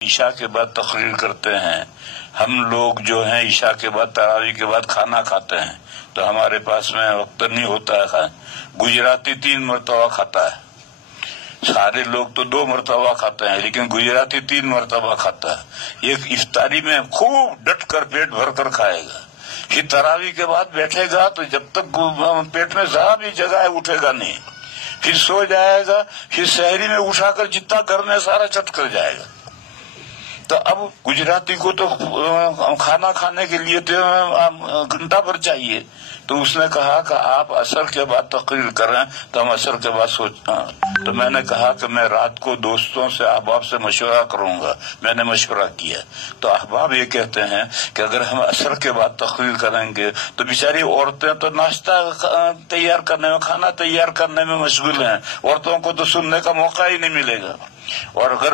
عشاء کے بعد تقریر کرتے ہیں. ہم لوگ جو ہیں عشاء کے بعد تراویح کے بعد کھانا کھاتے ہیں تو ہمارے پاس میں وقت نہیں ہوتا ہے. گجراتی 3 مرتبہ کھاتا ہے. سارے لوگ تو 2 مرتبہ کھاتے ہیں لیکن گجراتی 3 مرتبہ کھاتا ہے. ایک افطاری میں خوب ڈٹ کر پیٹ بھر کر کھائے گا. پھر تراویح کے بعد بیٹھے گا تو جب تک پیٹ میں ذرا بھی جگہ ہے اٹھے گا نہیں. پھر سو جائے گا. پھر سحری میں اٹھا کر جتنا گھر میں سارا چٹ کر جائے گا. تو اب گجراتی کو تو کھانا کھانے کے لیے گھنٹہ بھر چاہیے. تو اس نے کہا کہ آپ عصر کے بعد تقریر کریں تو ہم عصر کے بعد تو میں نے کہا کہ میں رات کو دوستوں سے احباب سے مشورہ کروں گا. میں نے مشورہ کیا تو احباب یہ کہتے ہیں کہ اگر ہم عصر کے بعد تقریر کریں گے تو بیچاری عورتیں تو ناشتہ تیار کرنے میں کھانا تیار کرنے میں مشغول ہیں. عورتوں کو تو سننے کا موقع ہی نہیں ملے گا. اور اگر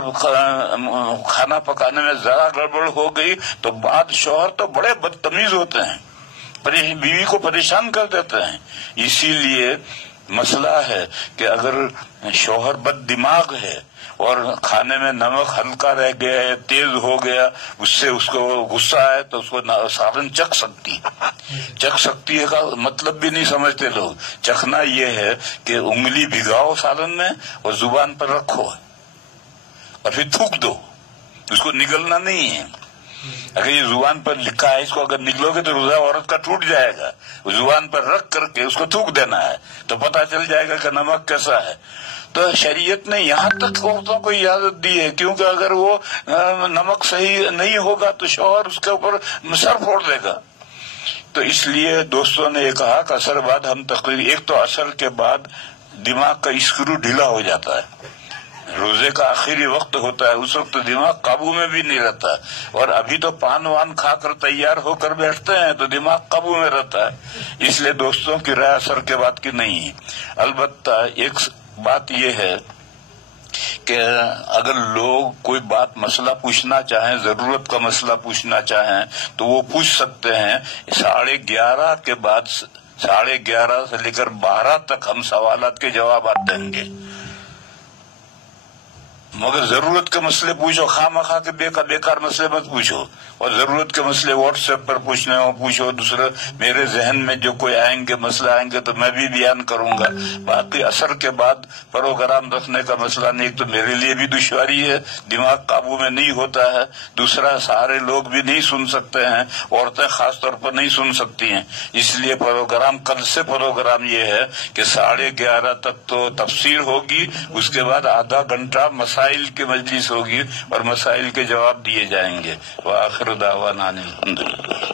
کھانا پکانے میں ذرا گڑبڑ ہو گئی تو بعد شوہر تو بڑے بدتمیز ہوتے ہیں, بیوی کو پریشان کر دیتے ہیں. اسی لیے مسئلہ ہے کہ اگر شوہر بد دماغ ہے اور کھانے میں نمک ہلکا رہ گیا ہے تیز ہو گیا اس سے اس کو غصہ ہے تو اس کو سالن چکھ سکتی ہے کا مطلب بھی نہیں سمجھتے لوگ. چکھنا یہ ہے کہ انگلی بھگاؤ سالن میں اور زبان پر رکھو اور پھر تھوک دو. اس کو نگلنا نہیں ہے. اگر یہ زبان پر لکھا ہے اس کو اگر نگلو گے تو روزہ عورت کا ٹوٹ جائے گا. زبان پر رکھ کر کے اس کو تھوک دینا ہے تو پتہ چل جائے گا کہ نمک کیسا ہے. تو شریعت نے یہاں تک عورتوں کو اجازت دی ہے کیونکہ اگر وہ نمک صحیح نہیں ہوگا تو شوہر اس کے اوپر سر پھوڑ دے گا. تو اس لیے دوستوں نے یہ کہا کہ عصر بعد ہم تقریر. ایک تو عصر کے بعد دماغ کا اسکرو ڈھیلا ہو جاتا ہے. روزے کا آخری وقت ہوتا ہے اس وقت دماغ قابو میں بھی نہیں رہتا. اور ابھی تو پان وان کھا کر تیار ہو کر بیٹھتے ہیں تو دماغ قابو میں رہتا ہے. اس لیے دوستوں کی رائے عصر کے بعد کی نہیں ہے. البتہ ایک بات یہ ہے کہ اگر لوگ کوئی بات مسئلہ پوچھنا چاہیں ضرورت کا مسئلہ پوچھنا چاہیں تو وہ پوچھ سکتے ہیں. 11:30 کے بعد 11:30 سے لے کر 12 تک ہم سوالات کے جوابات دیں گے. مگر ضرورت کے مسئلے پوچھو, خواہ مخواہ کے بیکار مسئلے مت پوچھو. اور ضرورت کے مسئلے واٹس ایپ پر پوچھنے ہو پوچھو. دوسرے میرے ذہن میں جو کوئی آئیں گے مسئلہ آئیں گے تو میں بھی بیان کروں گا. باقی عصر کے بعد پروگرام رکھنے کا مسئلہ نہیں. تو میرے لیے بھی دشواری ہے, دماغ قابو میں نہیں ہوتا ہے. دوسرا سارے لوگ بھی نہیں سن سکتے ہیں, عورتیں خاص طور پر نہیں سن سکتی ہیں. اس لیے پروگرام کل سے پروگرام یہ ہے کہ 11:30 تک تو تفسیر ہوگی. اس کے بعد آدھا گھنٹہ مسائل کی مجلس ہوگی اور مسائل کے جواب دیے جائیں گے. وآخر دعوانا الحمدللہ.